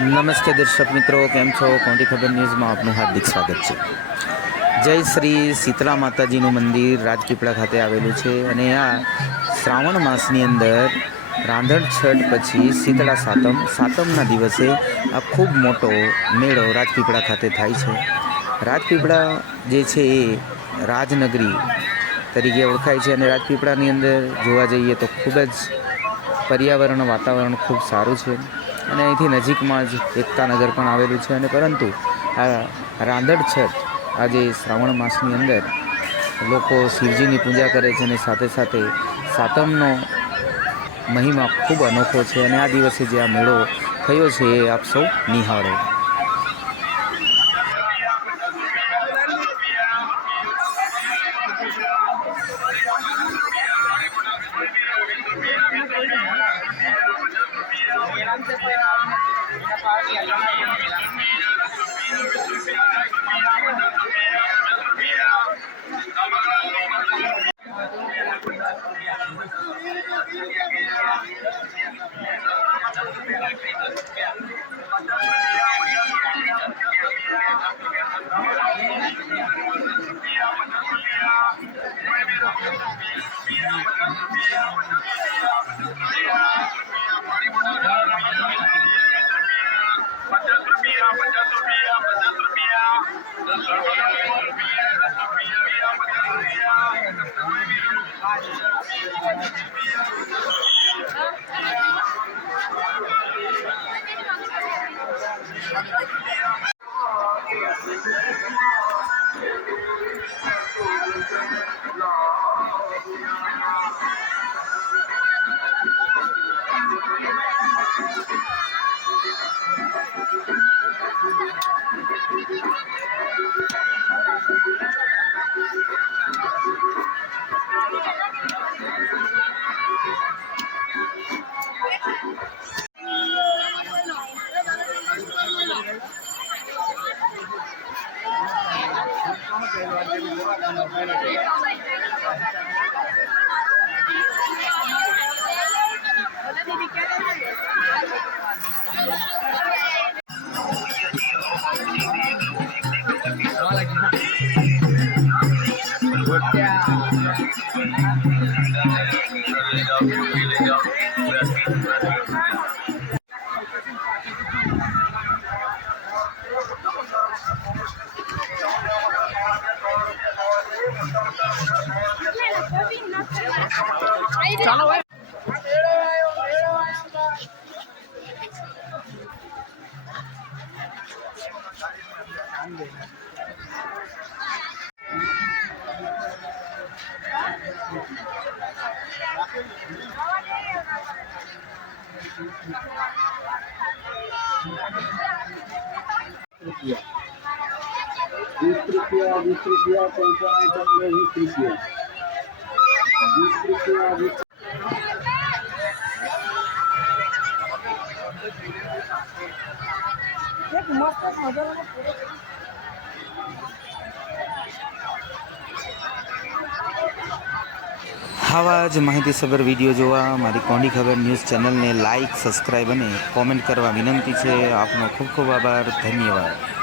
નમસ્તે દર્શક મિત્રો, કેમ છો? કોંટી ખબર ન્યૂઝમાં આપનું હાર્દિક સ્વાગત છે. જય શ્રી શીતળા માતાજીનું મંદિર રાજપીપળા ખાતે આવેલું છે અને આ શ્રાવણ માસની અંદર રાંધણ છઠ પછી શીતળા સાતમના દિવસે આ ખૂબ મોટો મેળો રાજપીપળા ખાતે થાય છે. રાજપીપળા જે છે એ રાજનગરી તરીકે ઓળખાય છે અને રાજપીપળાની અંદર જોવા જઈએ તો ખૂબ જ પર્યાવરણ વાતાવરણ ખૂબ સારું છે અને અહીંથી નજીકમાં જ એકતાનગર પણ આવેલું છે. અને પરંતુ આ રાંધણ છઠ આજે શ્રાવણ માસની અંદર લોકો શિવજીની પૂજા કરે છે અને સાથે સાથે સાતમનો મહિમા ખૂબ અનોખો છે અને આ દિવસે જે આ મેળો થયો છે એ આપ સૌ નિહાળો. ₹20, ₹20 પૈસા આઈટમ में ₹20, ₹20, એક મસ્ત મજાનો પૂરો આવા જ માહિતીસભર વિડીયો જોવા મારી કોંડી ખબર ન્યૂઝ ચેનલને લાઇક, સબસ્ક્રાઈબ અને કોમેન્ટ કરવા વિનંતી છે. આપનો ખૂબ ખૂબ આભાર. ધન્યવાદ.